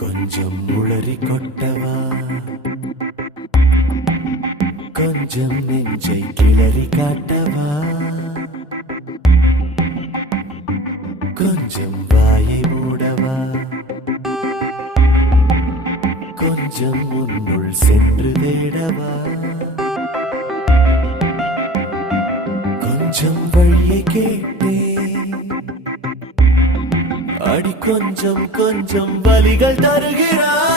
கொஞ்சம் உளறி கொட்டவா, கொஞ்சம் நெஞ்சை கிளறி காட்டவா, கொஞ்சம் வாயை மூடவா, கொஞ்சம் உன்னுள் சென்று தேடவா, கொஞ்சம் வழியை கேட்டே அடி கொஞ்சம் கொஞ்சம் வலிகள் தருகிறார்.